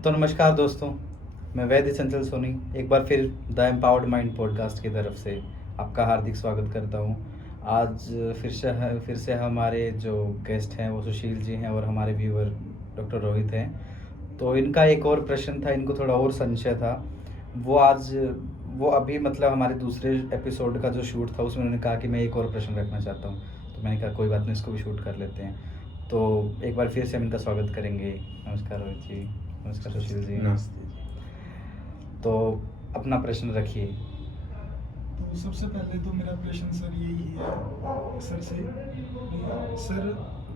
तो नमस्कार दोस्तों, मैं वैद्य चंचल सोनी एक बार फिर द एम्पावर्ड माइंड पॉडकास्ट की तरफ से आपका हार्दिक स्वागत करता हूं। आज फिर से हमारे जो गेस्ट हैं वो सुशील जी हैं और हमारे व्यूअर डॉक्टर रोहित हैं। तो इनका एक और प्रश्न था, इनको थोड़ा और संशय था। वो अभी मतलब हमारे दूसरे एपिसोड का जो शूट था उसमें उन्होंने कहा कि मैं एक और प्रश्न रखना चाहता हूँ। तो मैंने कहा कोई बात नहीं, इसको भी शूट कर लेते हैं। तो एक बार फिर से हम इनका स्वागत करेंगे। नमस्कार रोहित जी। नमस्कार सुशील जी। नमस्ते जी। तो अपना प्रश्न रखिए। तो सबसे पहले तो मेरा प्रश्न सर यही है सर से कि सर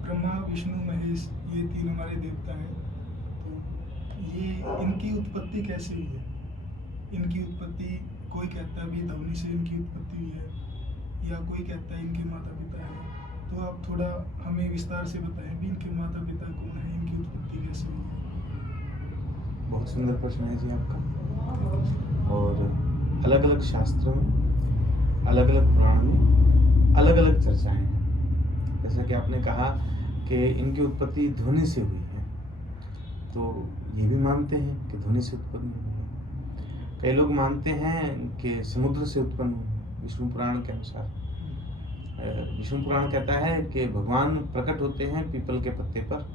ब्रह्मा विष्णु महेश ये तीन हमारे देवता हैं, तो ये इनकी उत्पत्ति कैसे हुई है? इनकी उत्पत्ति कोई कहता है भी ध्वनि से इनकी उत्पत्ति हुई है, या कोई कहता है इनके माता पिता हैं। तो आप थोड़ा हमें विस्तार से बताएं भी इनके माता पिता कौन है, इनकी उत्पत्ति कैसे हुई है? बहुत सुंदर प्रश्न है जी आपका। और अलग अलग शास्त्रों में, अलग अलग पुराण में अलग अलग चर्चाएं हैं। जैसा कि आपने कहा कि इनकी उत्पत्ति ध्वनि से हुई है, तो ये भी मानते हैं कि ध्वनि से उत्पन्न हुई है। कई लोग मानते हैं कि समुद्र से उत्पन्न हुई। विष्णु पुराण के अनुसार विष्णु पुराण कहता है कि भगवान प्रकट होते हैं पीपल के पत्ते पर।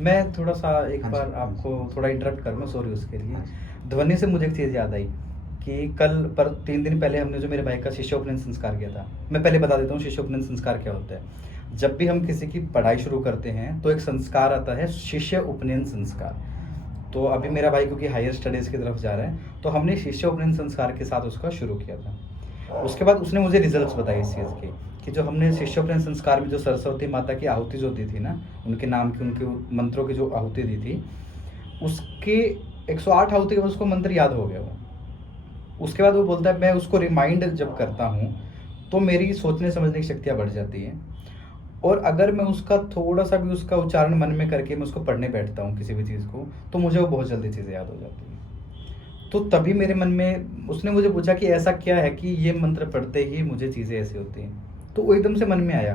मैं थोड़ा सा एक हाँ बार जी, आपको हाँ जी। थोड़ा इंटरप्ट करूँगा, सॉरी उसके लिए। हाँ जी। ध्वनि से मुझे एक चीज़ याद आई कि कल पर 3 दिन पहले हमने जो मेरे भाई का शिष्योपनयन संस्कार किया था। मैं पहले बता देता हूँ शिष्योपनयन संस्कार क्या होता है। जब भी हम किसी की पढ़ाई शुरू करते हैं तो एक संस्कार आता है, शिष्य उपनयन संस्कार। तो अभी मेरा भाई क्योंकि हायर स्टडीज़ की तरफ जा रहा है, तो हमने शिष्य उपनयन संस्कार के साथ उसका शुरू किया था। उसके बाद उसने मुझे रिजल्ट्स बताए इस चीज़ के कि जो हमने शिष्योपनयन संस्कार में जो सरस्वती माता की आहुति जो दी थी ना, उनके नाम की, उनके मंत्रों की जो आहुति दी थी, उसके 108 आहुति का उसको मंत्र याद हो गया वो। उसके बाद वो बोलता है मैं उसको रिमाइंड जब करता हूँ तो मेरी सोचने समझने की शक्तियाँ बढ़ जाती हैं। और अगर मैं उसका थोड़ा सा भी उसका उच्चारण मन में करके मैं उसको पढ़ने बैठता हूँ किसी भी चीज़ को, तो मुझे वो बहुत जल्दी चीज़ें याद हो जाती हैं। तो तभी मेरे मन में उसने मुझे पूछा कि ऐसा क्या है कि ये मंत्र पढ़ते ही मुझे चीज़ें ऐसी होती हैं। तो वो एकदम से मन में आया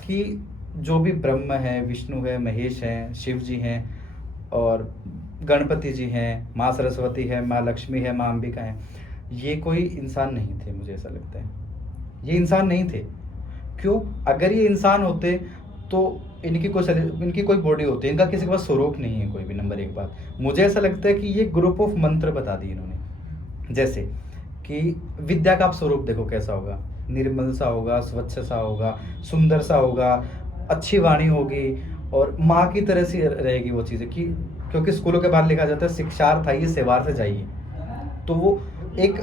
कि जो भी ब्रह्म है, विष्णु है, महेश हैं, शिव जी हैं और गणपति जी हैं, माँ सरस्वती है, माँ लक्ष्मी है, माँ अंबिका है, ये कोई इंसान नहीं थे। मुझे ऐसा लगता है ये इंसान नहीं थे। क्यों? अगर ये इंसान होते तो इनकी कोई बॉडी होती, इनका किसी के पास स्वरूप नहीं है कोई भी। नंबर एक बात, मुझे ऐसा लगता है कि ये ग्रुप ऑफ मंत्र बता दिए इन्होंने। जैसे कि विद्या का आप स्वरूप देखो कैसा होगा, निर्मल सा होगा, स्वच्छ सा होगा, सुंदर सा होगा, अच्छी वाणी होगी और माँ की तरह से रहेगी वो चीज़ें। कि क्योंकि स्कूलों के बाहर लिखा जाता है शिक्षार्थ आइए सेवार से जाइए, तो वो एक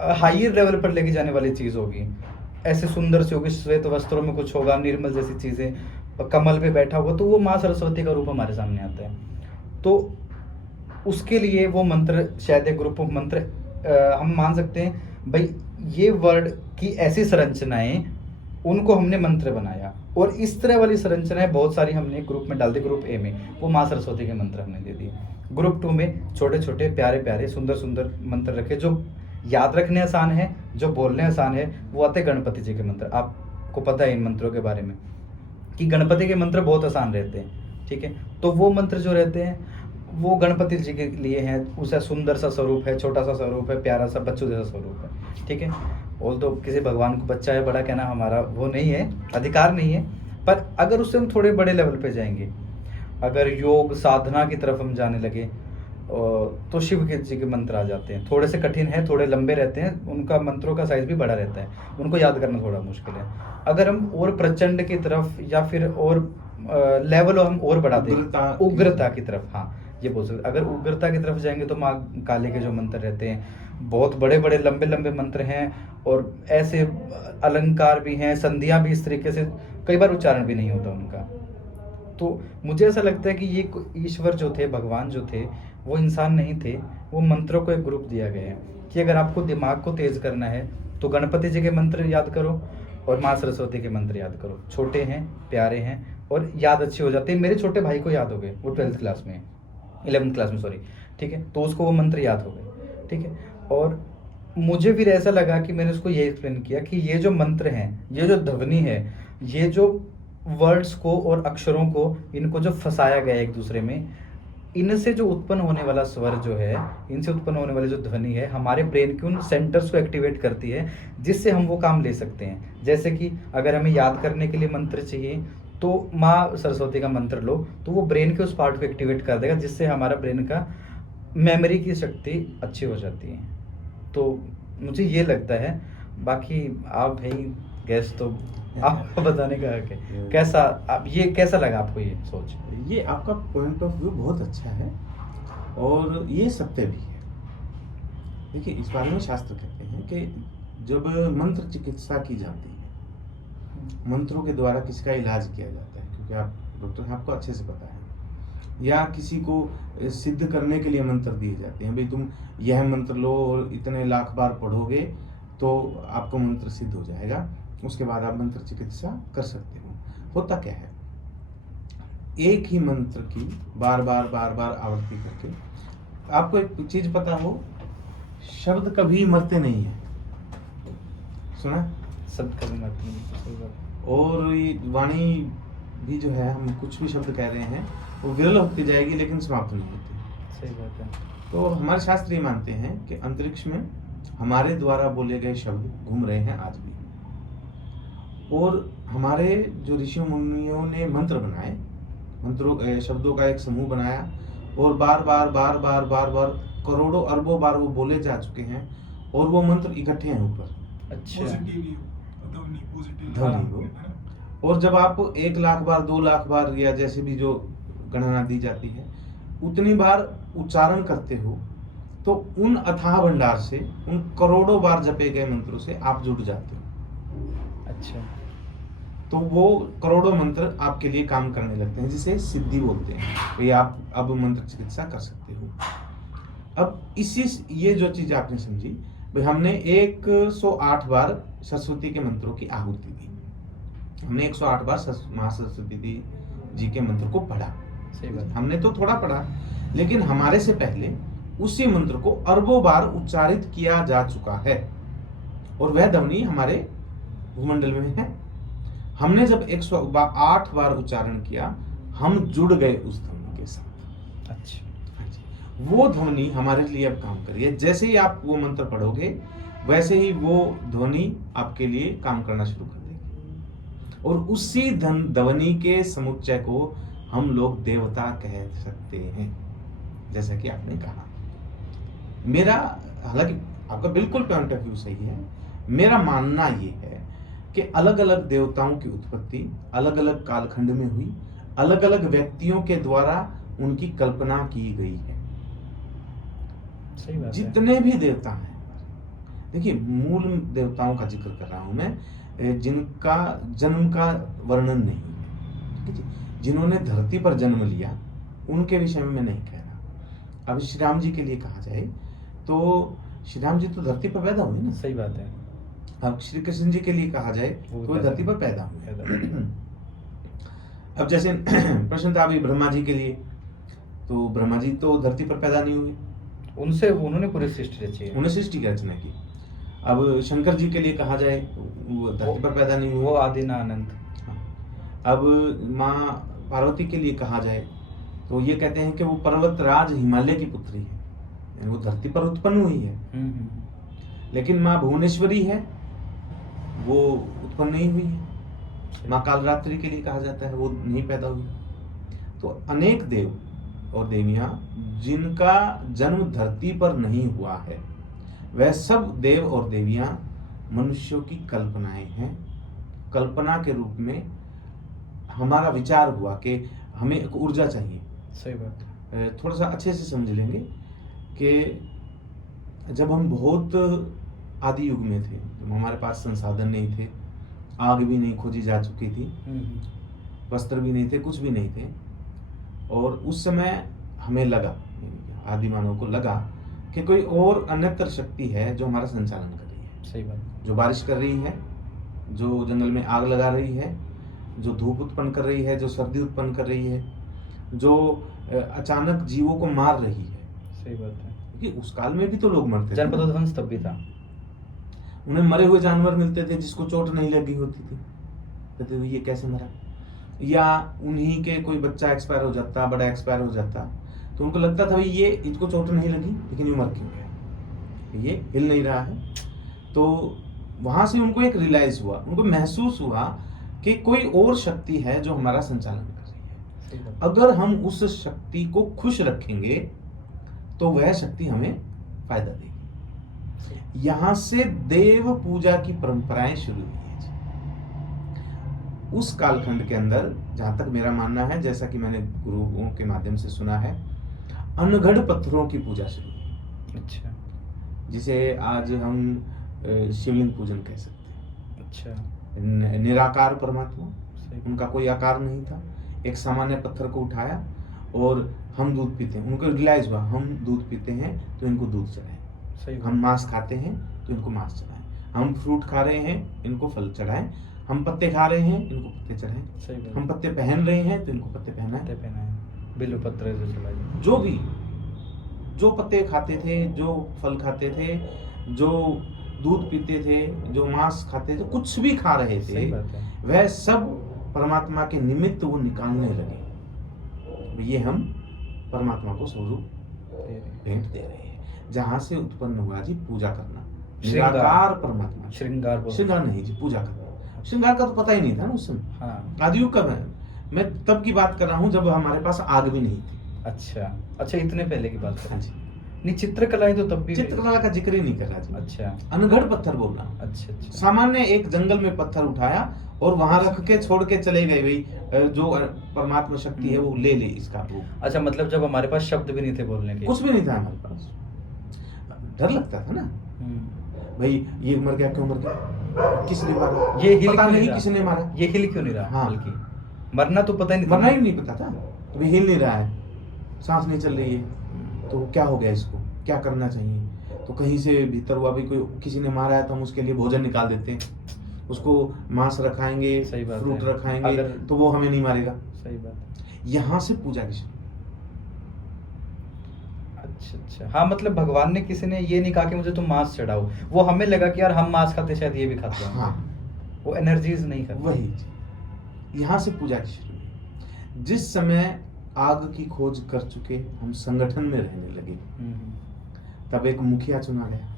हायर लेवल पर लेके जाने वाली चीज़ होगी। ऐसे सुंदर सी होगी, श्वेत वस्त्रों में कुछ होगा, निर्मल जैसी चीज़ें, कमल पे बैठा होगा, तो वो माँ सरस्वती का रूप हमारे सामने आता है। तो उसके लिए वो मंत्र शायद एक ग्रुप ऑफ मंत्र हम मान सकते हैं भाई, ये वर्ड की ऐसी संरचनाएं, उनको हमने मंत्र बनाया और इस तरह वाली संरचनाएं बहुत सारी हमने ग्रुप में डाल दी। ग्रुप ए में वो माँ सरस्वती के मंत्र हमने दे दिए। ग्रुप 2 में छोटे छोटे प्यारे प्यारे सुंदर सुंदर मंत्र रखे जो याद रखने आसान है, जो बोलने आसान है। वो आते गणपति जी के मंत्र। आपको पता है इन मंत्रों के बारे में कि गणपति के मंत्र बहुत आसान रहते हैं, ठीक है। तो वो मंत्र जो रहते हैं वो गणपति जी के लिए हैं। उसका सुंदर सा स्वरूप है, छोटा सा स्वरूप है, प्यारा सा बच्चों जैसा स्वरूप है, ठीक है। और तो किसी भगवान को बच्चा या बड़ा कहना हमारा वो नहीं है, अधिकार नहीं है। पर अगर उससे हम थोड़े बड़े लेवल पे जाएंगे, अगर योग साधना की तरफ हम जाने लगे तो शिव के जी के मंत्र आ जाते हैं। थोड़े से कठिन है, थोड़े लंबे रहते हैं, उनका मंत्रों का साइज भी बड़ा रहता है, उनको याद करना थोड़ा मुश्किल है। अगर हम और प्रचंड की तरफ या फिर और लेवल हम और बढ़ा दें, उग्रता की तरफ, हाँ ये बोल सकते। अगर उग्रता की तरफ जाएंगे तो माँ काली के जो मंत्र रहते हैं बहुत बड़े बड़े लंबे लंबे मंत्र हैं और ऐसे अलंकार भी हैं, संधियाँ भी इस तरीके से, कई बार उच्चारण भी नहीं होता उनका। तो मुझे ऐसा लगता है कि ये ईश्वर जो थे, भगवान जो थे, वो इंसान नहीं थे। वो मंत्रों को एक ग्रुप दिया गया है कि अगर आपको दिमाग को तेज करना है तो गणपति जी के मंत्र याद करो और माँ सरस्वती के मंत्र याद करो। छोटे हैं, प्यारे हैं और याद अच्छी हो जाती है। मेरे छोटे भाई को याद हो गए, वो 12th क्लास में है, 11th क्लास में सॉरी, ठीक है। तो उसको वो मंत्र याद हो गए, ठीक है। और मुझे फिर ऐसा लगा कि मैंने उसको ये एक्सप्लेन किया कि ये जो मंत्र हैं, ये जो ध्वनि है, ये जो वर्ड्स को और अक्षरों को, इनको जो फंसाया गया एक दूसरे में, इनसे जो उत्पन्न होने वाला स्वर जो है, इनसे उत्पन्न होने वाली जो ध्वनि है, हमारे ब्रेन के उन सेंटर्स को एक्टिवेट करती है, जिससे हम वो काम ले सकते हैं। जैसे कि अगर हमें याद करने के लिए मंत्र चाहिए, तो माँ सरस्वती का मंत्र लो, तो वो ब्रेन के उस पार्ट को एक्टिवेट कर देगा, जिससे हमारा ब्रेन का मेमोरी की शक्ति अच्छी हो जाती है। तो मुझे ये लगता है, बाकी आप भाई गेस्ट तो आपको बताने का हक है। कैसा आप, ये कैसा लगा आपको ये सोच? ये आपका पॉइंट ऑफ व्यू बहुत अच्छा है और ये सत्य भी है। देखिए, इस बारे में शास्त्र कहते हैं कि जब मंत्र चिकित्सा की जाती है, मंत्रों के द्वारा किसी का इलाज किया जाता है, क्योंकि आप डॉक्टर हैं, आपको अच्छे से पता है, या किसी को सिद्ध करने के लिए मंत्र दिए जाते हैं, भाई तुम यह मंत्र लो और इतने लाख बार पढ़ोगे तो आपको मंत्र सिद्ध हो जाएगा, उसके बाद आप मंत्र चिकित्सा कर सकते हो। होता क्या है, एक ही मंत्र की बार बार आवृत्ति करके, आपको एक चीज पता हो, शब्द कभी मरते नहीं है, सुना? शब्द कभी मत नहीं, सही बात। और ये वाणी भी जो है, हम कुछ भी शब्द कह रहे हैं वो विरल होती जाएगी लेकिन समाप्त नहीं होती। सही बात है। तो हमारे शास्त्र ये मानते हैं कि अंतरिक्ष में हमारे द्वारा बोले गए शब्द घूम रहे हैं आज भी, और हमारे जो ऋषियों मुनियों ने मंत्र बनाए, मंत्रों शब्दों का एक समूह बनाया, और बार बार करोड़ों अरबों बार वो बोले जा चुके हैं, और वो मंत्र इकट्ठे हैं ऊपर। अच्छा, ध्वनि हो। और जब आप 1 लाख बार, 2 लाख बार, या जैसे भी जो गणना दी जाती है, उतनी बार उच्चारण करते हो, तो उन अथाह भंडार से, उन करोड़ों बार जपे गए मंत्रों से आप जुड़ जाते हो। अच्छा, तो वो करोड़ों मंत्र आपके लिए काम करने लगते हैं, जिसे सिद्धि बोलते हैं। भाई आप अब मंत्र चिकित्सा कर सकते हो। अब ये जो चीज आपने समझी, भाई हमने 108 बार सरस्वती के मंत्रों की आहुति दी, हमने 108 बार महासरस्वती जी के मंत्र को पढ़ा। सही बात। हमने तो थोड़ा पढ़ा, लेकिन हमारे से पहले उसी मंत्र को अरबों बार उच्चारित किया जा चुका है, और वह ध्वनि हमारे भूमंडल में है। हमने जब 108 बार उच्चारण किया, हम जुड़ गए उस ध्वनि के साथ। अच्छा, हाँ जी। वो ध्वनि हमारे लिए अब काम कर रही है। जैसे ही आप वो मंत्र पढ़ोगे, वैसे ही वो ध्वनि आपके लिए काम करना शुरू कर देगी, और उसी ध्वनि के समुच्चय को हम लोग देवता कह सकते हैं, जैसा कि आपने कहा। मेरा, हालांकि आपका बिल्कुल पॉइंट ऑफ व्यू सही है, मेरा मानना ये है कि अलग अलग देवताओं की उत्पत्ति अलग अलग कालखंड में हुई, अलग अलग व्यक्तियों के द्वारा उनकी कल्पना की गई है। सही बात है। जितने भी देवता हैं, देखिए, मूल देवताओं का जिक्र कर रहा हूं मैं, जिनका जन्म का वर्णन नहीं है, ठीक है, जिन्होंने धरती पर जन्म लिया, उनके विषय में मैं नहीं कह रहा। अब श्री राम जी के लिए कहा जाए तो श्री राम जी तो धरती पर पैदा हुए ना। सही बात है। अब श्री कृष्ण जी के लिए कहा जाए तो वो धरती पर पैदा हुए। अब जैसे प्रश्न था अभी ब्रह्मा जी के लिए, तो ब्रह्मा जी तो धरती पर पैदा नहीं हुए, उन्होंने पूरी सृष्टि रची है, उन्होंने सृष्टि की रचना की। अब शंकर जी के लिए कहा जाए तो वो धरती पर पैदा नहीं हुए, वो आदि ना अनंत। अब माँ पार्वती के लिए कहा जाए तो ये कहते हैं कि वो पर्वतराज हिमालय की पुत्री है, यानी वो धरती पर उत्पन्न हुई है। लेकिन माँ भुवनेश्वरी है, वो उत्पन्न नहीं हुई है। माँ कालरात्रि के लिए कहा जाता है, वो नहीं पैदा हुई। तो अनेक देव और देवियां जिनका जन्म धरती पर नहीं हुआ है, वह सब देव और देवियां मनुष्यों की कल्पनाएं हैं। कल्पना के रूप में हमारा विचार हुआ कि हमें एक ऊर्जा चाहिए। सही बात। थोड़ा सा अच्छे से समझ लेंगे कि जब हम बहुत आदि युग में थे, जब हमारे पास संसाधन नहीं थे, आग भी नहीं खोजी जा चुकी थी, वस्त्र भी नहीं थे, कुछ भी नहीं थे, और उस समय हमें लगा, आदि मानव को लगा कि कोई और अन्यत्र शक्ति है जो हमारा संचालन कर रही है। सही बात। जो बारिश कर रही है, जो जंगल में आग लगा रही है, जो धूप उत्पन्न कर रही है, जो सर्दी उत्पन्न कर रही है, जो अचानक जीवों को मार रही है। सही बात है। क्योंकि उस काल में भी तो लोग मरते थे, जनपद ध्वंस तब भी था। उन्हें मरे हुए जानवर मिलते थे जिसको चोट नहीं लगी होती थी, कहते थे ये कैसे मरा, या उन्हीं के कोई बच्चा एक्सपायर हो जाता, बड़ा एक्सपायर हो जाता, तो उनको लगता था भाई ये इसको चोट नहीं लगी, लेकिन ये मर क्यों गया, ये हिल नहीं रहा है। तो वहां से उनको एक रियलाइज हुआ, उनको महसूस हुआ कि कोई और शक्ति है जो हमारा संचालन कर रही है। सही बात। अगर हम उस शक्ति को खुश रखेंगे तो वह शक्ति हमें फायदा देगी। यहां से देव पूजा की परंपराएं शुरू हुई है जी। उस कालखंड के अंदर जहां तक मेरा मानना है, जैसा कि मैंने गुरुओं के माध्यम से सुना है, अनगढ़ पत्थरों की पूजा शुरू हुई, अच्छा जिसे आज हम शिवलिंग पूजन कह सकते हैं। अच्छा। निराकार परमात्मा, सही उनका कोई आकार नहीं था। एक सामान्य पत्थर को उठाया और हम दूध पीते हैं, उनको रियलाइज हुआ हम दूध पीते हैं तो इनको दूध चढ़ाएं, सही हम मांस खाते हैं तो इनको मांस चढ़ाएं, हम फ्रूट खा रहे हैं इनको फल चढ़ाएं, हम पत्ते खा रहे हैं इनको पत्ते चढ़ाएं, सही बात। हम पत्ते पहन रहे हैं तो इनको पत्ते पहनाएं। पत्ते पहनाए, बिल्व पत्र जो चलाए, जो भी, जो पत्ते खाते थे, जो फल खाते थे, जो दूध पीते थे, जो मांस खाते थे, कुछ भी खा रहे थे, सही बात है। वह सब परमात्मा के निमित्त वो निकालने लगे। ये हम परमात्मा को स्वरूप भेंट दे रहे हैं। जहां से उत्पन्न हुआ जी पूजा करना, श्रृंगार। निराकार परमात्मा। श्रृंगार बोल, श्रृंगार नहीं जी, पूजा करना। श्रृंगार का तो पता ही नहीं था ना उस समय। हाँ आदियुग कब है, मैं तब की बात कर रहा हूँ जब हमारे पास आग भी नहीं थी। अच्छा अच्छा, इतने पहले की बात हाँ है। जी, नहीं चित्रकलाएं तो तब भी। चित्रकला का जिक्र ही नहीं कर रहा जी। अच्छा अनगढ़ पत्थर बोल रहा हूँ। अच्छा अच्छा। सामान्य एक जंगल में पत्थर उठाया और वहां रख के छोड़ के चले गए, भाई जो परमात्मा शक्ति है वो ले ले इसका रूप। अच्छा, मतलब जब हमारे पास शब्द भी नहीं थे बोलने के। कुछ भी नहीं था हमारे पास, डर लगता था ना, हम्म। भाई ये मर गया, क्यों मर गया, किसने मारा, ये हिल पता क्यों नहीं रहा? किसने मारा, ये हिल क्यों नहीं रहा? हाँ। बल्कि मरना तो पता ही नहीं था। मरना ही नहीं पता था, अभी हिल नहीं रहा है, सांस नहीं चल रही है, तो क्या हो गया, इसको क्या करना चाहिए। तो कहीं से भीतर हुआ, भाई कोई किसी ने मारा है तो हम उसके लिए भोजन निकाल देते हैं, उसको मांस रखाएंगे, सही बात फ्रूट है। रखाएंगे, अगर- तो वो हमें नहीं मारेगा। सही बात है। यहाँ से पूजा की शुरू। अच्छा अच्छा, हाँ मतलब भगवान ने, किसी ने ये नहीं कहा कि मुझे तुम मांस चढ़ाओ, वो हमें लगा कि यार हम मांस खाते शायद ये भी खाते हैं। हाँ, वो एनर्जीज नहीं करते। वही यहाँ से पूजा की शुरू हुई। जिस समय आग की खोज कर चुके हम संगठन में रहने लगे, तब एक मुखिया चुना गया।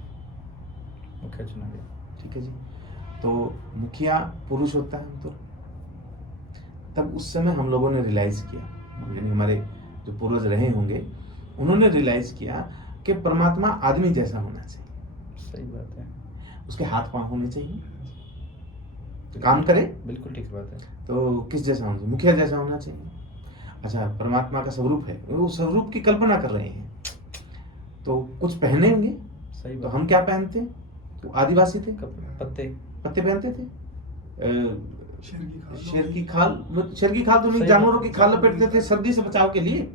मुखिया चुना गया। ठीक है जी, तो मुखिया पुरुष होता है तो तब उस समय हम लोगों ने रियलाइज किया, यानी हमारे जो पूर्वज रहे होंगे उन्होंने रियलाइज किया कि परमात्मा आदमी जैसा होना चाहिए, सही बात है। उसके हाथ पांव होने चाहिए, तो काम करे, बिल्कुल ठीक बात है। तो किस जैसा होना चाहिए, मुखिया जैसा होना चाहिए। अच्छा, परमात्मा का स्वरूप है, वो स्वरूप की कल्पना कर रहे हैं, तो कुछ पहने होंगे, सही तो बात। हम क्या पहनते, तो आदिवासी थे, पत्ते। पत्ते पहनते थे, शेर की खाल शेर की खाल तो नहीं, सही जानवरों बात। की खाल लपेटते थे सर्दी से बचाव के लिए।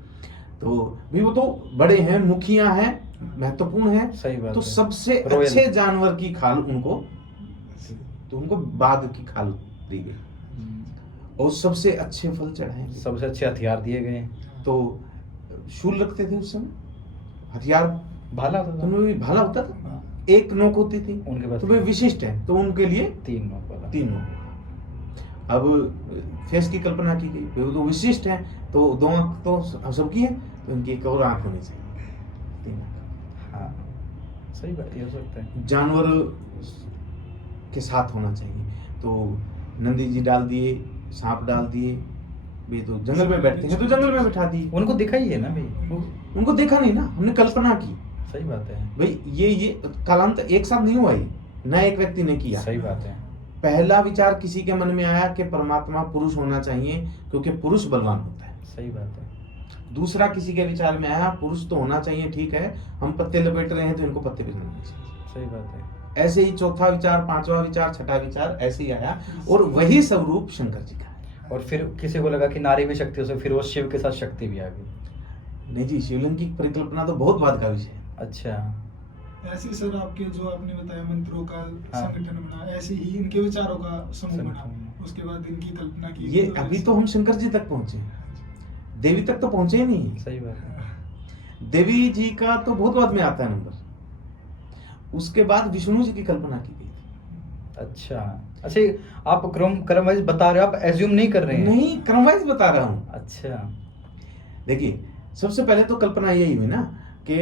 तो भी वो तो बड़े हैं, मुखिया हैं, महत्वपूर्ण हैं, सही बात तो है। सबसे Royal। अच्छे जानवर की खाल उनको, तो उनको बाघ की खाल दी गई और सबसे अच्छे फल चढ़ाए, सबसे अच्छे हथियार दिए गए। तो शूल रखते थे उस समय, हथियार, भाला होता तो था उनमें भी भाला होता था, एक नोक होती थी, उनके पास। तो वे विशिष्ट है, तो उनके लिए 3 नोक वाला। 3 नोक। अब फेस की कल्पना की गई, वो तो विशिष्ट है, तो 2 आंख तो हम सबकी है, तो इनकी एक और आंख होनी चाहिए, 3 आंख। हाँ सही बात, ये हो सकता है। जानवर के साथ होना चाहिए, तो नंदी जी डाल दिए, सांप डाल दिए, वे तो जंगल में बैठते हैं तो जंगल में बैठा दिए, उनको दिखा ही है ना भाई। उनको देखा नहीं ना, हमने कल्पना की, सही बात है। भाई ये कालांत एक साथ नहीं हुआ, ये न एक व्यक्ति ने किया। सही बात है। पहला विचार किसी के मन में आया कि परमात्मा पुरुष होना चाहिए क्योंकि पुरुष बलवान होता है। सही बात है। दूसरा किसी के विचार में आया पुरुष तो होना चाहिए, ठीक है, हम पत्ते लपेट रहे हैं तो इनको पत्ते पहनाने चाहिए। सही बात है। ऐसे ही चौथा विचार, पांचवा विचार, छठा विचार ऐसे ही आया, और वही स्वरूप शंकर जी का है। और फिर किसी को लगा कि नारी में शक्ति हो सकती, फिर वो शिव के साथ शक्ति भी आ गई। नहीं जी, शिवलिंग की परिकल्पना तो बहुत बाद का विषय है। अच्छा ऐसे ही सर आपके जो आपने बताया मंत्रों का हाँ। संगठन बना, ऐसे ही इनके विचारों का समूह समूह। बना, उसके बाद इनकी कल्पना की ये गई। अभी तो हम शंकर जी तक पहुंचे, देवी तक तो पहुंचे ही नहीं। सही बात है। देवी जी का तो बहुत बाद में आता है नंबर, उसके बाद विष्णु जी की कल्पना की गई थी। अच्छा अच्छा, आप क्रम वाइज बता रहे हो, आप एज्यूम नहीं कर रहे हैं। नहीं, क्रमवाइज बता रहा हूँ। अच्छा देखिए, सबसे पहले तो कल्पना यही हुई ना कि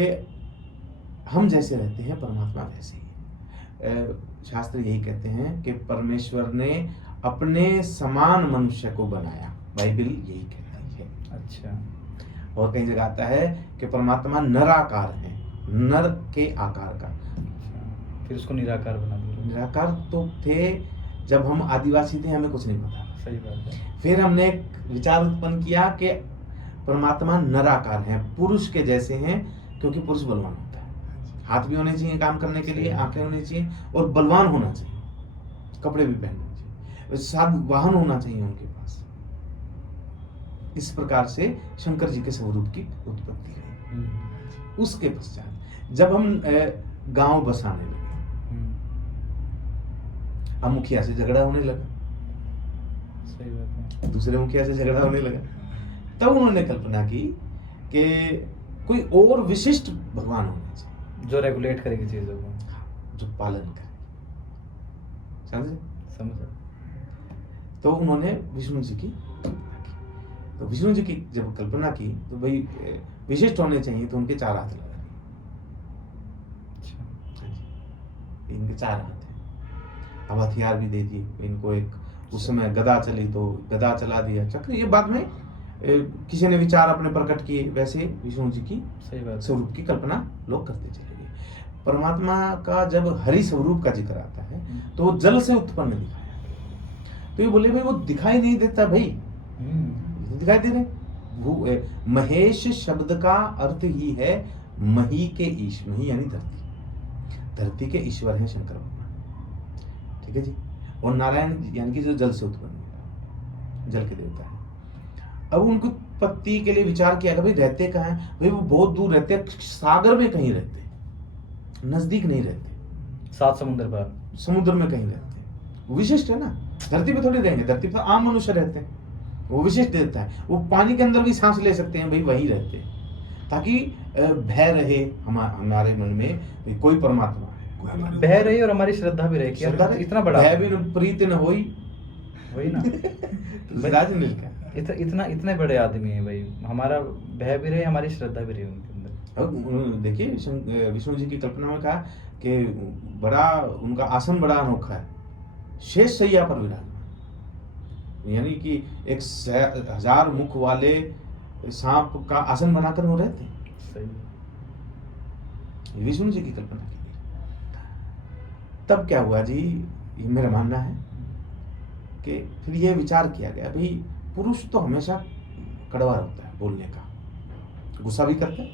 हम जैसे रहते हैं परमात्मा वैसे ही। शास्त्र यही कहते हैं कि परमेश्वर ने अपने समान मनुष्य को बनाया, बाइबल यही कहती है। अच्छा। और कई जगह आता है कि परमात्मा नराकार है, नर के आकार का। अच्छा, फिर उसको निराकार बना दिया। निराकार तो थे जब हम आदिवासी थे, हमें कुछ नहीं पता। सही बात है। फिर हमने एक विचार उत्पन्न किया कि परमात्मा नराकार है, पुरुष के जैसे हैं, क्योंकि पुरुष बलवान होता है, हाथ भी होने चाहिए काम करने के लिए, आंखें होनी चाहिए और बलवान होना चाहिए, कपड़े भी पहनने चाहिए, साथ वाहन होना चाहिए उनके पास। इस प्रकार से शंकर जी के स्वरूप की उत्पत्ति हुई। उसके पश्चात जब हम गांव बसाने लगे, अब मुखिया से झगड़ा होने लगा, सही बात है। दूसरे मुखिया से झगड़ा होने लगा, तब उन्होंने कल्पना की कि कोई और विशिष्ट भगवान होना चाहिए जो रेगुलेट करेगी चीजों को, जो पालन करे। समझे? समझा। तो उन्होंने विष्णु जी की कल्पना की। तो विष्णु जी की जब कल्पना की तो भाई विशिष्ट होने चाहिए, तो उनके 4 हाथ लगा दिए। अच्छा। इनके 4 हाथ हैं, अब हथियार भी दे दिए इनको। एक उस समय गदा चली तो गदा चला दिया, चक्र। ये बाद में किसी ने विचार अपने प्रकट किए, वैसे विष्णु जी की सही बात है। स्वरूप की कल्पना लोग करते चले गए। परमात्मा का जब हरि स्वरूप का जिक्र आता है तो वो जल से उत्पन्न दिखाया, तो ये बोले भाई वो दिखाई नहीं देता भाई, दिखाई दे रहे। महेश शब्द का अर्थ ही है मही के ईश, मही यानी धरती, धरती के ईश्वर है शंकर भगवान, ठीक है जी। और नारायण यानी कि जो जल से उत्पन्न हुआ, जल के देवता है। अब उनको उत्पत्ति के लिए विचार किया कि भाई रहते कहाँ हैं, भाई वो बहुत दूर रहते हैं, सागर में कहीं रहते हैं, नजदीक नहीं रहते, 7 समुद्र पार, समुद्र में कहीं रहते हैं। वो विशिष्ट है ना, धरती पे थोड़ी रहेंगे, धरती पे आम मनुष्य रहते हैं, वो विशिष्ट देता है। वो पानी के अंदर भी सांस ले सकते हैं, भाई वही रहते हैं, ताकि भय रहे हमारे मन में भाई कोई परमात्मा है, बह रही और हमारी श्रद्धा भी रहे कि यार इतना बड़ा भय भी प्रीत न होई, वही ना। राज नील का इतने बड़े आदमी है भाई, हमारा भय भी रहे, हमारी श्रद्धा भी रहे उनके अंदर। अब देखिए विष्णु जी की कल्पना में कहा कि बड़ा उनका आसन बड़ा अनोखा है, शेष शैया पर विराजमान, यानी कि एक 1000 मुख वाले सांप का आसन बनाकर वो रहते हैं। सही। विष्णु जी की कल्पना की गई। तब क्या हुआ जी, ये मेरा मानना है कि फिर ये विचार किया गया भाई पुरुष तो हमेशा कड़वा होता है बोलने का, गुस्सा भी करता है,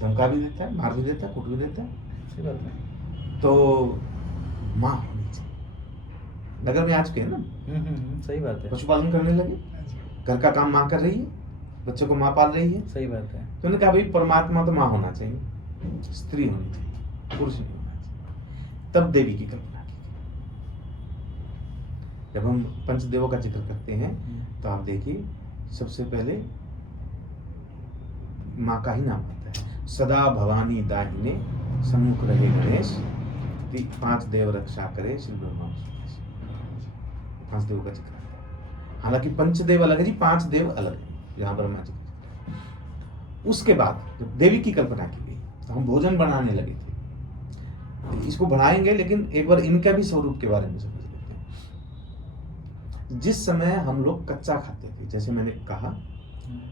धमका भी देता है, मार भी देता है, कूट भी देता है। सही बात है। तो माँ होनी चाहिए। नगर में आज के है ना, सही बात है। पशुपालन करने लगे, घर का काम माँ कर रही है, बच्चों को माँ पाल रही है। सही बात है। तो उन्होंने कहा भाई परमात्मा तो माँ होना चाहिए, स्त्री होनी चाहिए, पुरुष नहीं होना चाहिए। तब देवी की कल्पना की। जब हम पंचदेवों का जिक्र करते हैं तो आप देखिए सबसे पहले माँ का ही नाम आता है। सदा भवानी दाहिने सम्मुख रहे गणेश, 5 देव रक्षा करे श्री ब्रह्मा विष्णु। 5 देव का जिक्र आता है। हालांकि पंचदेव अलग है जी, 5 देव अलग है, यहाँ ब्रह्मा जी। उसके बाद जब देवी की कल्पना की गई तो हम भोजन बनाने लगे थे। इसको बढ़ाएंगे, लेकिन एक बार इनका भी स्वरूप के बारे में समझ लेते हैं। जिस समय हम लोग कच्चा खाते थे, जैसे मैंने कहा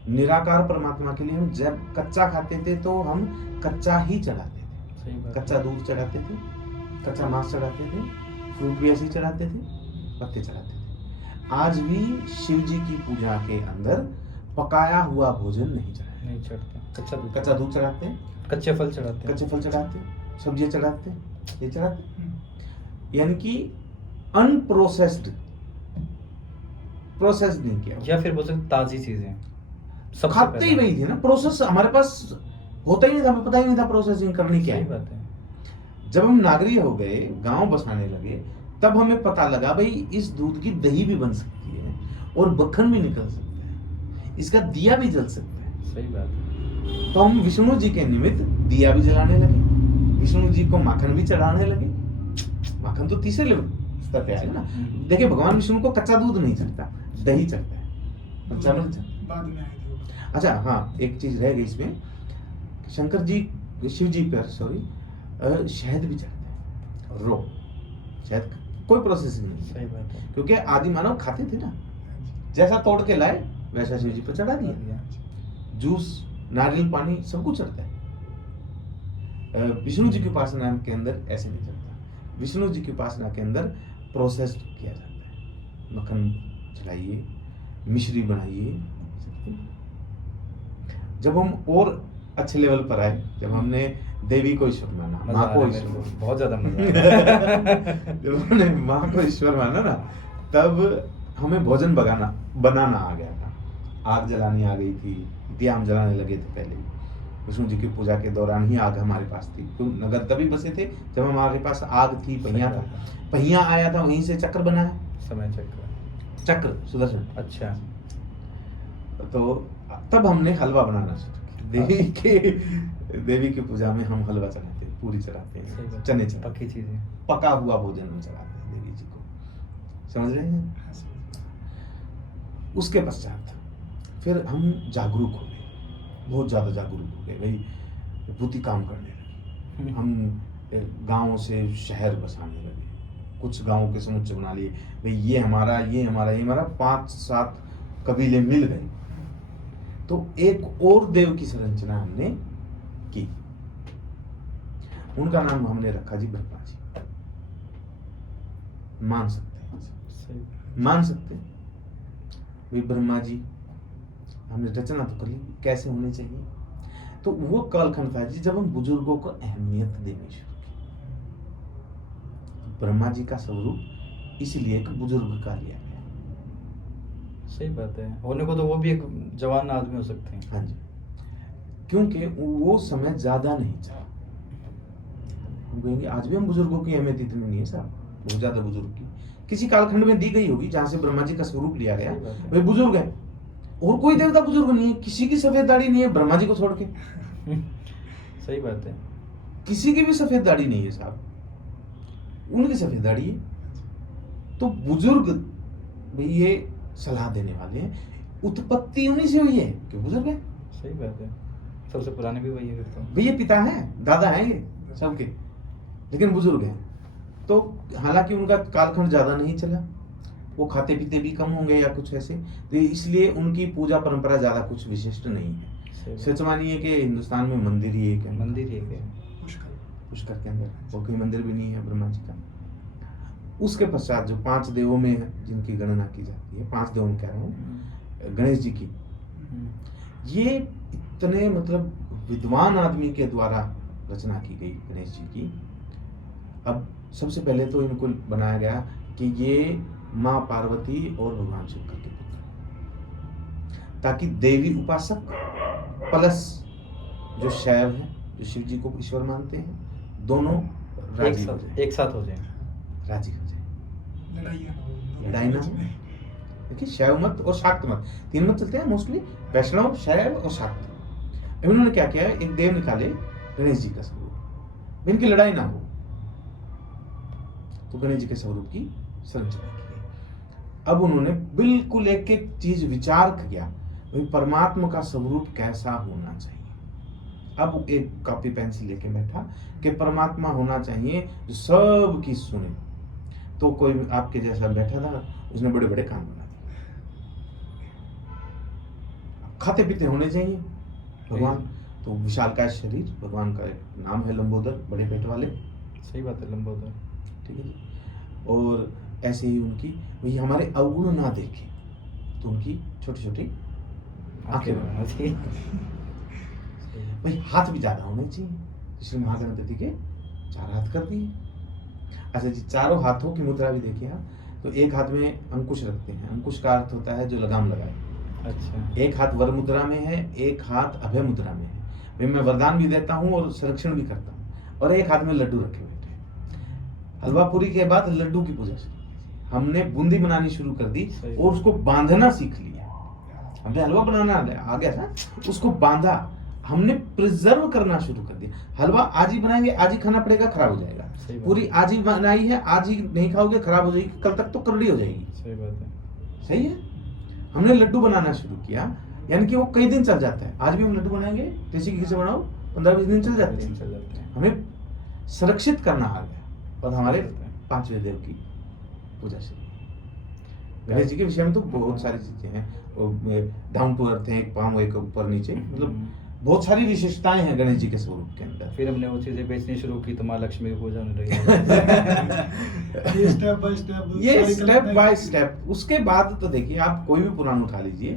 निराकार परमात्मा के लिए हम जब कच्चा खाते थे तो हम कच्चा ही चढ़ाते थे। सही बात। कच्चा दूध चढ़ाते थे, कच्चा मांस चढ़ाते थे, फ्रूट भी ऐसे ही चढ़ाते थे, पत्ते चढ़ाते थे। आज भी शिव जी की पूजा के अंदर पकाया हुआ भोजन नहीं चढ़ाया, नहीं चढ़ता, कच्चा दूध चढ़ाते हैं, कच्चे फल चढ़ाते हैं, कच्चे फल चढ़ाते हैं, सब्जियां चढ़ाते हैं, ये चढ़ाते हैं। यानी कि अनप्रोसेस्ड, प्रोसेस नहीं किया, या फिर बोल सकते ताजी चीजें सब खाते ही वही थे ना। प्रोसेस हमारे पास होता ही नहीं था, हमें पता ही नहीं था प्रोसेसिंग करनी क्या सही है। बात है। जब हम नागरिक हो गए, गांव बसाने लगे, तब हमें पता लगा भाई इस दूध की दही भी बन सकती है और मक्खन भी निकल सकता है, इसका दिया भी जल सकता है। सही बात है। तो हम विष्णु जी के निमित्त दिया भी जलाने लगे, विष्णु जी को माखन भी चढ़ाने लगे। माखन तो तीसरे लेवल स्तर पे आएगा ना। देखिए भगवान विष्णु को कच्चा दूध नहीं चढ़ता, दही चढ़ता है, पंचामृत चढ़ता है। बाद में आए थे। अच्छा हाँ, एक चीज रह गई इसमें, शंकर जी, शिव जी पर सॉरी, शहद भी चढ़ता है, रो शहद का कोई प्रोसेसिंग नहीं, सही बात है। क्योंकि आदि मानव खाते थे ना, जैसा तोड़ के लाए वैसा शिव जी पर चढ़ा दिया। जूस, नारियल पानी सब कुछ चढ़ता है। विष्णु जी की उपासना के अंदर ऐसे नहीं चलता। विष्णु जी की उपासना के अंदर प्रोसेस किया जाता है, मक्खन चढ़ाइए, मिश्री बनाइए। जब हम और अच्छे लेवल पर आए, जब हमने देवी को ईश्वर माना, मजा माँ आ को रहा है मेरे ईश्वर, को, बहुत ज्यादा मजा आ रहा है। जब हमने माँ को ईश्वर माना ना, तब हमें भोजन बनाना आ गया था। आग जलानी आ गई थी, दिया हम जलाने लगे थे पहले ही। विष्णु जी की पूजा के दौरान ही आग हमारे पास थी, तो नगर तभी बसे थे जब हमारे पास आग थी, पहिया था, पहिया आया था, वहीं से चक्र बना है, समय चक्र। चक्र सुदर्शन। अच्छा। तो तब हमने हलवा बनाना शुरू किया। देवी की पूजा में हम हलवा चढ़ाते हैं, पूरी चढ़ाते सही हैं, बात। चने चढ़ाते पक्की चीज है। हैं, पका हुआ भोजन हम चढ़ाते हैं देवी जी को, समझ रहे हैं। उसके पश्चात फिर हम जागरूक हो गए, बहुत ज्यादा जागरूक हो गए भाई, विभूति काम करने लगी। हम गांवों से शहर बसाने लगे, कुछ गांवों के समुच्चय बना लिए भाई, ये हमारा, ये हमारा, ये हमारा, 5-7 कबीले मिल गए। तो एक और देव की संरचना हमने की, उनका नाम हमने रखा जी ब्रह्मा जी। मान सकते हैं, सही। मान सकते हैं भाई ब्रह्मा जी, हमने रचना तो कर ली, कैसे होने चाहिए। तो वो कालखंड था जी जब हम बुजुर्गों को अहमियत देनी शुरू की। ब्रह्मा जी का स्वरूप इसलिए एक बुजुर्ग का लिया गया। सही बात है, होने को तो वो भी एक जवान आदमी हो सकते हैं। हाँ जी, क्योंकि वो समय ज्यादा नहीं चला। हम कहेंगे आज भी हम बुजुर्गों की अहमियत इतनी नहीं है साहब, बहुत ज्यादा बुजुर्ग की किसी कालखंड में दी गई होगी जहां से ब्रह्मा जी का स्वरूप लिया गया, सही बात है। वे बुजुर्ग है। और कोई देवता बुजुर्ग नहीं है, किसी की सफेद दाढ़ी नहीं है ब्रह्मा जी को छोड़ के, सही बात है। किसी की भी सफेद दाढ़ी नहीं है साहब, उनकी सफेद दाढ़ी है। तो बुजुर्ग भाई ये सलाह देने वाले हैं, उत्पत्ति उन्हीं से हुई है कि बुजुर्ग है। सही बात है, सबसे पुराने भी वही है फिर तो। भैया पिता हैं, दादा हैं ये सबके, लेकिन बुजुर्ग हैं। तो हालांकि उनका कालखंड ज्यादा नहीं चला, वो खाते पीते भी कम होंगे या कुछ ऐसे, तो इसलिए उनकी पूजा परंपरा ज्यादा कुछ विशिष्ट नहीं है। सही बात। सच मानिए कि हिंदुस्तान में मंदिर ही एक है, मंदिर ही है। पुष्कर के अंदर, और कोई मंदिर भी नहीं है ब्रह्मा जी का। उसके पश्चात जो 5 देवों में है जिनकी गणना की जाती है, 5 देवों में कह रहा हूँ, गणेश जी की, ये इतने मतलब विद्वान आदमी के द्वारा रचना की गई गणेश जी की। अब सबसे पहले तो इनको बनाया गया कि ये माँ पार्वती और भगवान शंकर के पुत्र, ताकि देवी उपासक प्लस जो शैव है, जो शिव जी को ईश्वर मानते हैं, दोनों राजी हो जाए, एक साथ हो जाए, राजी हो जाए, लड़ाई ना हो। देखिए शैव मत और शाक्त मत, 3 मत चलते हैं मोस्टली, वैष्णव, शैव और शाक्त। इन्होंने क्या किया, एक देव निकाले गणेश जी का स्वरूप, इनकी लड़ाई ना हो, तो गणेश जी के स्वरूप की संरचना की गई। अब उन्होंने बिल्कुल एक एक चीज विचार किया, भाई परमात्मा का स्वरूप कैसा होना चाहिए। अब एक कॉपी पेंसिल लेके बैठा कि परमात्मा होना चाहिए जो सब की सुने। तो कोई आपके जैसा बैठा था, उसने बड़े बड़े कान बना दिए। खाते पीते होने चाहिए भगवान, तो विशालकाय शरीर, भगवान का एक नाम है लंबोदर, बड़े पेट वाले। सही बात है, लंबोदर। ठीक है जी। और ऐसे ही उनकी वही हमारे अवगुण ना देखे, तो उनकी छोटी छोटी आंखें बनाना चाहिए। भाई हाथ भी ज्यादा होने चाहिए, इसलिए महागणपति के 4 हाथ कर दिए। अच्छा जी, चारों हाथों की मुद्रा भी देखिए आप, तो एक हाथ में अंकुश रखते हैं, अंकुश का अर्थ होता है जो लगाम लगाए। अच्छा। एक हाथ वर मुद्रा में है, एक हाथ अभय मुद्रा में है। भाई मैं वरदान भी देता हूँ और संरक्षण भी करता हूँ, और एक हाथ में लड्डू रखे बैठे। हलवा पूरी के बाद लड्डू की पूजा शुरू, हमने बूंदी बनानी शुरू कर दी और उसको बांधना सीख लिया। हमने हलवा बनाना आ गया था, उसको बांधा, हमने प्रिजर्व करना शुरू कर दिया। हलवा आज ही बनाएंगे, आज ही खाना पड़ेगा, खराब हो जाएगा। पूरी आज ही बनाई है, आज ही नहीं खाओगे खराब हो जाएगी, कल तक तो करड़ी हो जाएगी। सही बात है। सही है। हमने लड्डू बनाना शुरू किया, यानी कि वो कई दिन चल जाता है। आज भी हम लड्डू बनाएंगे देसी घी से बनाओ, 15-20 दिन चल जाते दिन चल हैं। जाते हैं। हमें सुरक्षित करना आ गया और हमारे 5वें देव की पूजा से। गणेश जी के विषय में तो बहुत सारी चीजें हैं, डाउन टू अर्थ है, एक पांव एक ऊपर नीचे, मतलब बहुत सारी विशेषताएं हैं गणेश जी के स्वरूप के अंदर। फिर हमने वो चीजें बेचनी शुरू की तो माँ लक्ष्मी की पूजा होने लगी। ये स्टेप बाय स्टेप, ये स्टेप बाय स्टेप। उसके बाद तो देखिए आप कोई भी पुराण उठा लीजिए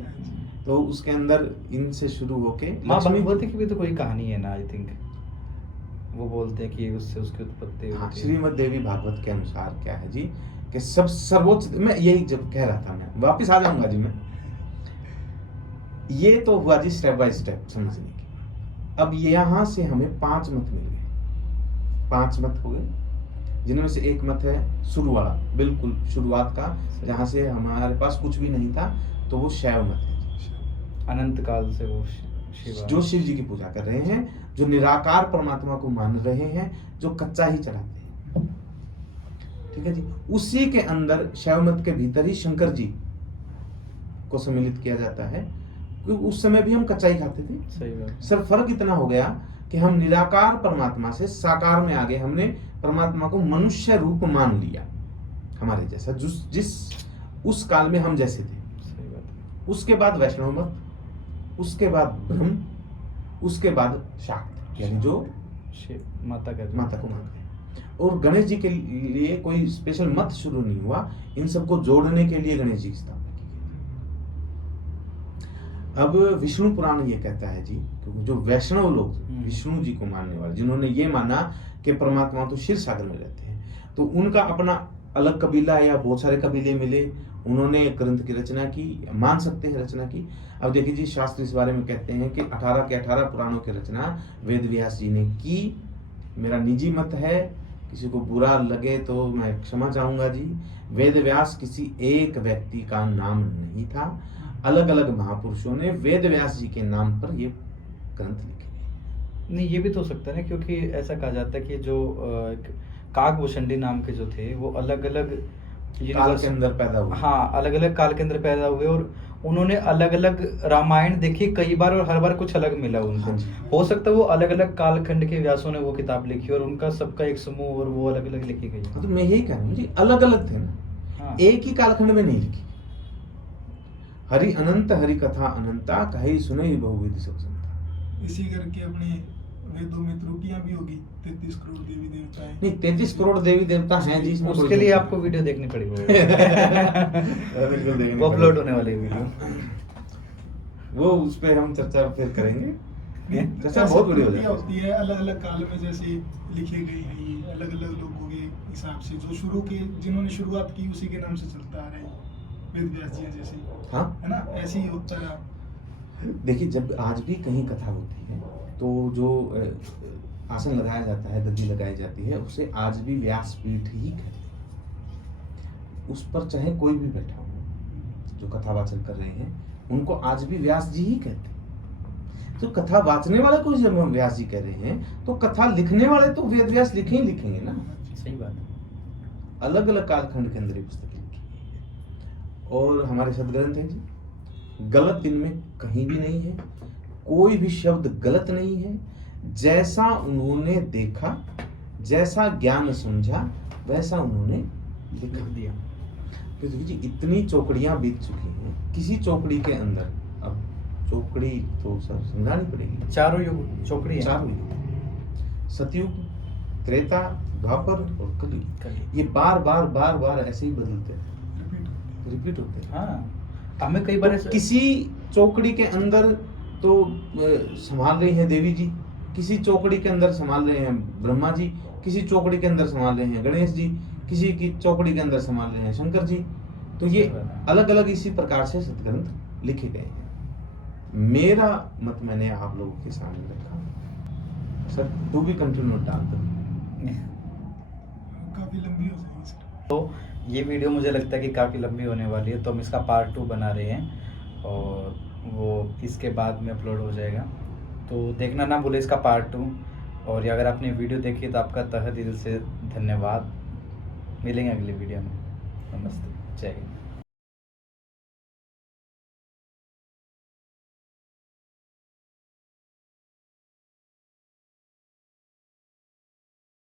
तो उसके अंदर इनसे शुरू होके माँ लक्ष्मी भगवती की भी तो कोई कहानी है ना, आई थिंक वो बोलते हैं कि उससे उसकी उत्पत्ति हाँ, होती है। श्रीमद् देवी भागवत के अनुसार क्या है जी कि सब सर्वोच्च, मैं यही जब कह रहा था, मैं वापस आ जाऊंगा जी। मैं ये तो हुआ जी स्टेप बाय स्टेप समझने की। अब यहाँ से हमें 5 मत मिल गए, 5 मत हो गए, जिनमें से एक मत है शुरू वाला, बिल्कुल शुरुआत का, जहाँ से हमारे पास कुछ भी नहीं था, तो वो शैव मत है जी। अनंत काल से वो शिव जो शिव जी की पूजा कर रहे हैं, जो निराकार परमात्मा को मान रहे हैं, जो कच्चा ही चढ़ाते हैं, ठीक है जी। उसी के अंदर शैव मत के भीतर ही शंकर जी को सम्मिलित किया जाता है, क्योंकि उस समय भी हम कच्चा ही खाते थे। सही बात। सर फर्क इतना हो गया कि हम निराकार परमात्मा से साकार में आ गए, हमने परमात्मा को मनुष्य रूप मान लिया, हमारे जैसा, जिस उस काल में हम जैसे थे। सही बात। उसके बाद वैष्णव मत, उसके बाद ब्रह्म, उसके बाद शाक्त, यानी जो शिव माता का माता को मानते हैं। और गणेश जी के लिए कोई स्पेशल मत शुरू नहीं हुआ, इन सबको जोड़ने के लिए गणेश जी की स्थापना की गई। अब विष्णु पुराण ये कहता है जी, क्योंकि जो वैष्णव लोग विष्णु जी को मानने वाले, जिन्होंने ये माना कि परमात्मा तो क्षीर सागर में रहते हैं, तो उनका अपना अलग कबीला या बहुत सारे कबीले मिले, उन्होंने ग्रंथ की रचना की, मान सकते हैं रचना की। अब देखिए जी, शास्त्र इस बारे में कहते हैं कि 18 के 18 पुराणों की रचना वेद व्यास जी ने की। मेरा निजी मत है, किसी को बुरा लगे तो मैं क्षमा चाहूंगा जी। वेद व्यास किसी एक व्यक्ति का नाम नहीं था, अलग अलग महापुरुषों ने वेद व्यास जी के नाम पर ये ग्रंथ लिखे। नहीं, ये भी तो हो सकता है ना, क्योंकि ऐसा कहा जाता है कि जो काकभूषणी नाम के जो थे वो अलग अलग काल के अंदर पैदा हुए। हाँ, अलग अलग काल के अंदर पैदा हुए और उन्होंने अलग अलग रामायण देखी कई बार और हर बार कुछ अलग मिला उनको। हाँ जी। हो सकता है वो अलग अलग कालखंड के व्यासों ने वो किताब लिखी और उनका सबका एक समूह और वो अलग अलग लिखी गई। तो मैं यही कह रहा हूँ जी, अलग अलग थे ना, हाँ। एक ही कालखंड में नहीं लिखी। हरि अनंत हरि कथा अनंता, कहे सुने ही बहुविधि सब संता। इसी करके अपने वेदों में त्रुटियां भी होगी, 33 करोड़ देवी देवता हैं। नहीं, 33 करोड़ देवी देवता हैं जी, इसमें उसके लिए आपको वीडियो देखनी पड़ेगी। बिल्कुल देखनी वो अपलोड पड़ेगी। होने वाली वीडियो। वो उस पे हम चर्चा फिर करेंगे। चर्चा जैसे बहुत बड़ी हो त्रुटियां जाती होती है अलग अलग काल में, जैसे लिखे गई है ये अलग अलग लोगों के हिसाब से, जो शुरू के जिन्होंने शुरुआत की उसी के नाम से चलता आ रहा है, वेद व्यास जी जैसे, हाँ, है ना, ऐसे ही होता है। देखिए जब आज भी कहीं कथा होती है तो जो आसन लगाया जाता है, गद्दी लगाई जाती है, उसे आज भी व्यासपीठ ही कहते हैं। उस पर चाहे कोई भी बैठा हो, जो कथा वाचन कर रहे हैं उनको आज भी व्यास जी ही कहते हैं। तो कथा वाचने वाले को जब हम व्यास जी कह रहे हैं, तो कथा लिखने वाले तो वेद व्यास लिखे ही लिखेंगे ना। सही बात है। अलग अलग कालखंड के अंदर ये पुस्तकें लिखी गई है और हमारे सदग्रंथ है जी, गलत इनमें कहीं भी नहीं है, कोई भी शब्द गलत नहीं है। जैसा उन्होंने देखा, जैसा ज्ञान समझा, वैसा उन्होंने लिख दिया। तो देखिए जी, इतनी चौकड़ियां बीत चुकी हैं, किसी चौकड़ी के अंदर, अब चौकड़ी तो सब समझानी पड़ेगी। चारों युग चौकड़ी है। चारों युग, सतयुग, त्रेता, द्वापर और कलयुग, कलयुग। ये बार बार ऐसे ही बदलते हैं, रिपीट होते हैं। हाँ, हमें कई बार तो किसी चौकड़ी के अंदर तो संभाल रही हैं देवी जी, किसी चौकड़ी के अंदर संभाल रहे हैं ब्रह्मा जी, किसी चौकड़ी के अंदर संभाल रहे हैं गणेश जी, किसी की चौकड़ी के अंदर संभाल रहे हैं शंकर जी। तो ये अलग अलग इसी प्रकार से सतग्रंथ लिखे गए हैं। मेरा मत मैंने आप लोगों के सामने रखा सर, टू बी कंटिन्यू डाल दो। काफी लंबी हो जाएगी सर। तो ये वीडियो मुझे लगता है कि काफ़ी लंबी होने वाली है, तो हम इसका पार्ट 2 बना रहे हैं और वो इसके बाद में अपलोड हो जाएगा, तो देखना ना भूले इसका पार्ट 2। और अगर आपने वीडियो देखी तो आपका तहे दिल से धन्यवाद। मिलेंगे अगली वीडियो में। नमस्ते, जय हिंद।